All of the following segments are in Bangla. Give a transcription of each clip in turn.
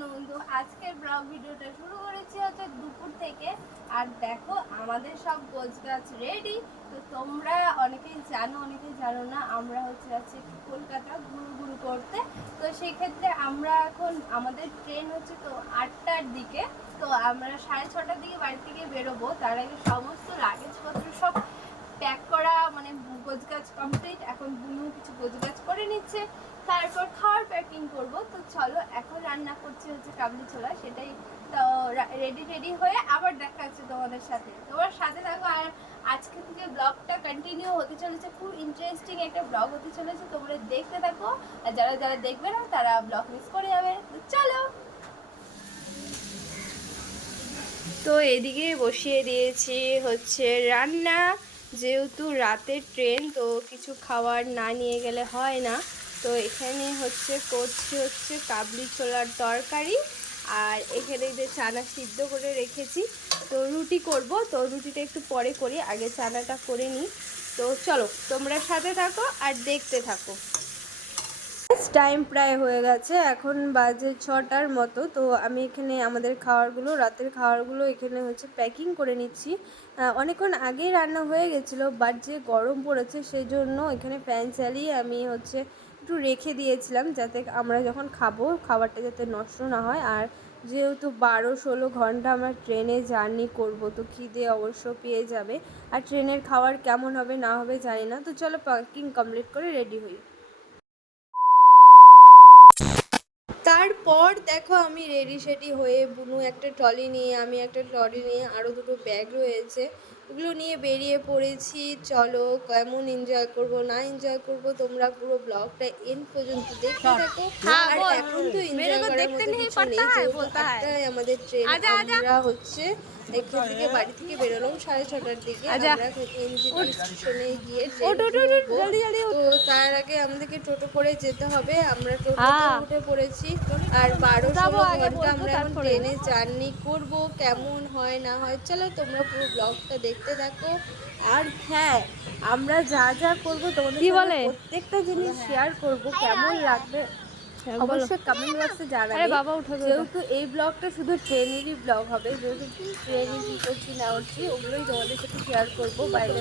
তো আজকের ব্লগ ভিডিওটা শুরু করেছি হচ্ছে দুপুর থেকে। আর দেখো, আমাদের সব গোছ গাছ রেডি তো তোমরা অনেকেই জানো অনেকেই জানো না, আমরা হচ্ছে যাচ্ছি কলকাতা ঘুরু ঘুরু করতে। তো সেই ক্ষেত্রে আমরা এখন, আমাদের ট্রেন হচ্ছে তো আটটার দিকে। তো আমরা সাড়ে ছটার দিকে বাড়ি থেকে বেরোবো। তার আগে সমস্ত লাগেজপত্র সব প্যাক করা মানে গোছগাছ কমপ্লিট এখন বুনু কিছু গোছগাছ করে নিচ্ছে। তারপর খাওয়ার প্যাকিং করব। তো চলো, এখন রান্না করছি হচ্ছে কাবলি ছোলা, সেটাই, তো রেডি রেডি হয়ে আবার দেখা হচ্ছে তোমাদের সাথে। তোমার সাথে থাকো আর আজকে থেকে ব্লগটা কন্টিনিউ হতে চলেছে। খুব ইন্টারেস্টিং একটা ব্লগ হতে চলেছে, তোমরা দেখতে থাকো। আর যারা যারা দেখবে না, তারা ব্লগ মিস করে যাবে। চলো! তো এদিকে বসিয়ে দিয়েছি হচ্ছে রান্না। যেহেতু রাতের ট্রেন তো কিছু খাবার না নিয়ে গেলে হয় না। তো এখানে হচ্ছে করছি হচ্ছে কাবলি ছোলার তরকারি আর এখানে যে চানা সিদ্ধ করে রেখেছি। তো রুটি করব, তো রুটিটা একটু পরে করি, আগে চানাটা করে নিই। তো চলো, তোমরা সাথে থাকো আর দেখতে থাকো। টাইম প্রায় হয়ে গেছে, এখন বাজে ছটার মতো। তো আমি এখানে আমাদের খাবারগুলো, রাতের খাবারগুলো এখানে হচ্ছে প্যাকিং করে নিচ্ছি। অনেকক্ষণ আগেই রান্না হয়ে গেছিল বাট যে গরম পড়েছে সেই জন্য এখানে ফ্যান চালিয়ে আমি হচ্ছে একটু রেখে দিয়েছিলাম যাতে আমরা যখন খাব, খাবারটা যাতে নষ্ট না হয়। আর যেহেতু বারো ষোলো ঘণ্টা আমরা ট্রেনে জার্নি করব, তো খিদে অবশ্য পেয়ে যাবে। আর ট্রেনের খাবার কেমন হবে, না হবে জানি না। তো চলো প্যাকিং কমপ্লিট করে রেডি হই। তারপর দেখো আমি রেডি সেডি হয়ে বুনু একটা ট্রলি নিয়ে, আমি একটা ট্রলি নিয়ে আরও দুটো ব্যাগ রয়েছে। এগুলো নিয়ে বেরিয়ে পড়েছি। চলো কেমন এনজয় করব না এনজয় করব তোমরা পুরো ব্লগটা এন পর্যন্ত দেখতে থাকো। আর এখন তো এনজয় করার মতো কিছু নেই যেহেতু আমাদের ট্রেন আমরা হচ্ছে এখান থেকে বাড়ি থেকে বেরোলাম সাড়ে ছটার দিকে। গিয়ে তো তার আগে আমাদেরকে টোটো করে যেতে হবে। আমরা টোটো উঠে পড়েছি। আর বারো ঘণ্টা আমরা ট্রেনে জার্নি করব কেমন হয় না হয়। চলো তোমরা পুরো ব্লগটা দেখ। দেখতে থাকো আর হ্যাঁ আমরা যা যা করব তোমাদের কি সাথে বলে? প্রত্যেকটা জিনিস শেয়ার করব। কেমন লাগবে? অবশ্যই কমেন্ট বক্সে জানাবে। বাবা উঠে যেহেতু এই ব্লগটা শুধু ট্রেনেরই ব্লগ হবে যেহেতু ট্রেনে কী করছি না করছি ওগুলোই তোমাদের সাথে শেয়ার করব বাইরে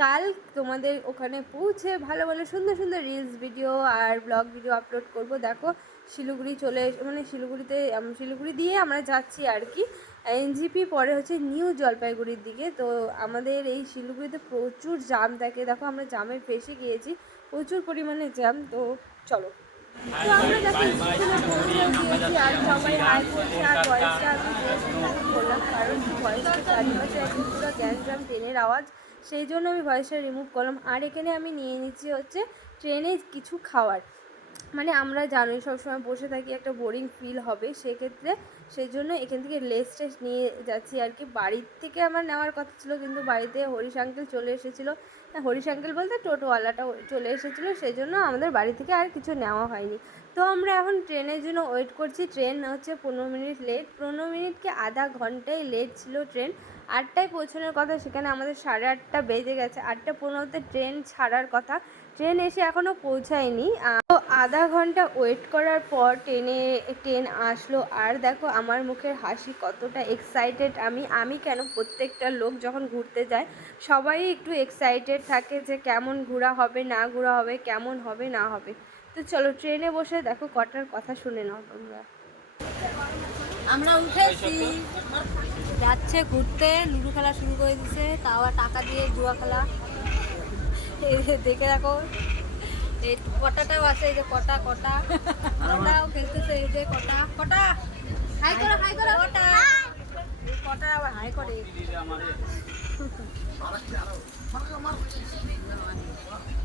কাল তোমাদের ওখানে পৌঁছে ভালো ভালো সুন্দর সুন্দর রিলস ভিডিও আর ব্লগ ভিডিও আপলোড করব। দেখো শিলিগুড়ি চলে এস- মানে শিলিগুড়িতে শিলিগুড়ি দিয়ে আমরা যাচ্ছি আর কি। এনজিপি পরে হচ্ছে নিউ জলপাইগুড়ির দিকে। তো আমাদের এই শিলিগুড়িতে প্রচুর জাম থাকে। দেখো আমরা জামে ফেসে গিয়েছি। প্রচুর পরিমাণে জ্যাম তো চলো। তো আমরা দেখো স্কুলে পৌঁছেও গিয়েছি। আর সবাই হাই করছে। আর ভয়েসটা আমি করলাম কারণ ভয়েসটা চারিপাশে একদম পুরো গ্যাঞ্জাম ট্রেনের আওয়াজ। সেই জন্য আমি ভয়েসটা রিমুভ করলাম। আর এখানে আমি নিয়ে নিচ্ছি হচ্ছে ট্রেনে কিছু খাওয়ার মানে আমরা জানোই সবসময় বসে থাকি একটা বোরিং ফিল হবে, সেক্ষেত্রে সেই জন্য এখান থেকে লেস টেস্ট নিয়ে যাচ্ছি আর কি। বাড়ির থেকে আমার নেওয়ার কথা ছিল, কিন্তু বাড়িতে হরিশ আঙ্কেল চলে এসেছিল। হরিশ আঙ্কেল বলতে টোটোওয়ালাটা চলে এসেছিল, সেই জন্য আমাদের বাড়ি থেকে আর কিছু নেওয়া হয়নি। তো আমরা এখন ট্রেনের জন্য ওয়েট করছি। ট্রেন হচ্ছে পনেরো মিনিট লেট পনেরো মিনিটকে আধা ঘন্টায় লেট ছিল ট্রেন। আটটায় পৌঁছানোর কথা, সেখানে আমাদের সাড়ে আটটা বেজে গেছে। আটটা পনেরোতে ট্রেন ছাড়ার কথা। ট্রেন এসে এখনও পৌঁছায়নি। তো আধা ঘণ্টা ওয়েট করার পর ট্রেনে, ট্রেন আসলো। আর দেখো, আমার মুখের হাসি কতটা এক্সাইটেড আমি। আমি কেন প্রত্যেকটা লোক যখন ঘুরতে যায়, সবাই একটু এক্সাইটেড থাকে যে কেমন ঘোরা হবে, না ঘোরা হবে, কেমন হবে, না হবে। তো চলো, ট্রেনে বসে দেখো, কটার কথা শুনে নাও তোমরা। আমরা উঠেছি। যাচ্ছে ঘুরতে, লুডো খেলা শুরু করে দিছে। তাও টাকা দিয়ে জুয়া খেলা। দেখে রাখো। এই কটাটাও আছে এই যে কটা কটা। কটাও খেলতেছে এই যে কটা। কটা? হাই করো হাই করো। কটা? কটা আবার হাই করে।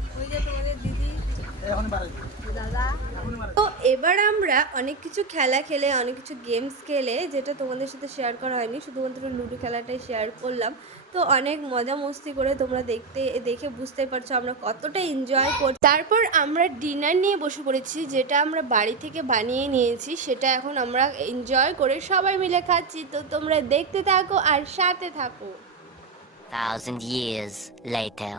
তো এবার আমরা অনেক কিছু খেলা খেলে, অনেক কিছু গেমস খেলে, যেটা তোমাদের সাথে শেয়ার করা হয়নি, শুধুমাত্র লুডো খেলাটাই শেয়ার করলাম। তো অনেক মজা মস্তি করে তোমরা দেখতে, দেখে বুঝতে পারছ আমরা কতটা এনজয় করি, তারপর আমরা ডিনার নিয়ে বসে পড়েছি, যেটা আমরা বাড়ি থেকে বানিয়ে নিয়েছি, সেটা এখন আমরা এনজয় করে সবাই মিলে খাচ্ছি। তো তোমরা দেখতে থাকো আর সাথে থাকো। Thousand years later.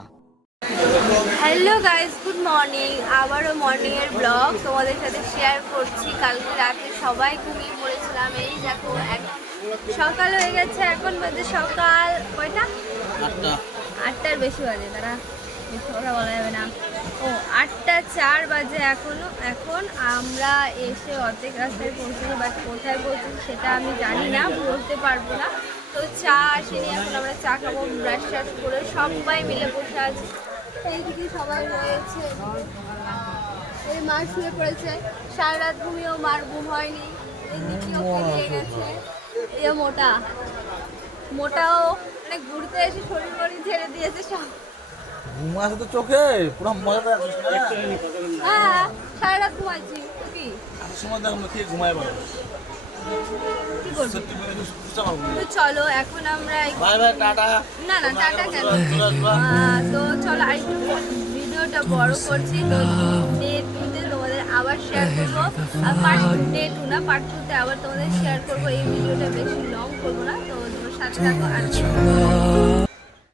Hello guys good morning আবারও মর্নিংয়ের ব্লগ তোমাদের সাথে শেয়ার করছি। কালকে রাতে সবাই ঘুমিয়ে পড়েছিলাম। এই দেখো এখন সকাল হয়ে গেছে এখন বাজে সকাল কয়টা? আটটার বেশি বাজে তারা কথা বলা যাবে না। ও আটটা চার বাজে এখনও। এখন আমরা এসে অর্ধেক রাস্তায় পৌঁছেছি বাট কোথায় পৌঁছেছি সেটা আমি জানি না বলতে পারব না। তো চা আসেনি এখন আমরা চা খাব ব্রাশ করে সবাই মিলে বসে আছি। এইদিকে সবাই রয়েছে। এই মা শুয়ে পড়েছে। সারা রাত ঘুমিয়েও মার ঘুম হয়নি। এদিকেও পেরিয়ে গেছে। এই মোটা। মোটাও মানে ঘুরতে এসে শরীর টরীর ছেড়ে দিয়েছে সব। ঘুম আসে তো চোখে পুরো মজা হ্যাঁ সারা রাত ঘুমাচ্ছি কি? সময় দেখো খেয়ে ঘুমায় পারো তো চলো এখন আমরা এক- বাই বাই টাটা। না না টাটা কেন? তো চলো আর একটু ভিডিওটা বড় করছি। তো ডে টুতে তোমাদের আবার শেয়ার করব। আর পার্ট ডে টু না পার্ট টুতে আবার তোমাদের শেয়ার করব। এই ভিডিওটা বেশি লং করব না। তো তোমার সাথে থাকো আর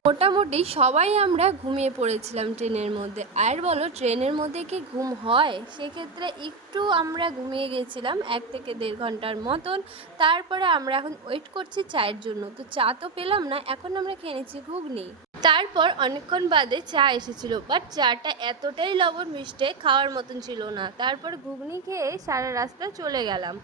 মোটামুটি সবাই আমরা ঘুমিয়ে পড়েছিলাম ট্রেনের মধ্যে। আর বলো, ট্রেনের মধ্যে কি ঘুম হয়? সেক্ষেত্রে একটু আমরা ঘুমিয়ে গেছিলাম এক থেকে দেড় ঘণ্টার মতন। তারপরে আমরা এখন ওয়েট করছি চায়ের জন্য। তো চা তো পেলাম না, এখন আমরা খেয়ে নিচ্ছি ঘুগনি। তারপর অনেকক্ষণ বাদে চা এসেছিল বাট চাটা এতটাই লবণ মিষ্টে, খাওয়ার মতন ছিল না। তারপর ঘুগনি খেয়ে সারা রাস্তা চলে গেলাম।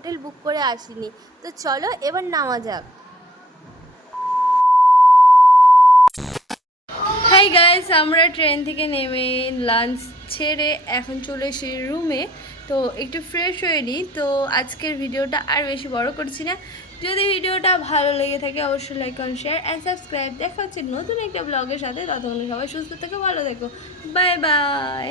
হোটেল বুক করে আসিনি। তো চলো এবার নামা যাক। হাই গাইস আমরা ট্রেন থেকে নেমে লাঞ্চ ছেড়ে এখন চলে এসে রুমে তো একটু ফ্রেশ হয়ে নিই তো আজকের ভিডিওটা আর বেশি বড় করছি না। যদি ভিডিওটা ভালো লেগে থাকে, অবশ্যই লাইক করুন শেয়ার অ্যান্ড সাবস্ক্রাইব দেখা হচ্ছে নতুন একটা ব্লগের সাথে। ততক্ষণ সবাই সুস্থ থেকো, ভালো থেকো। Bye bye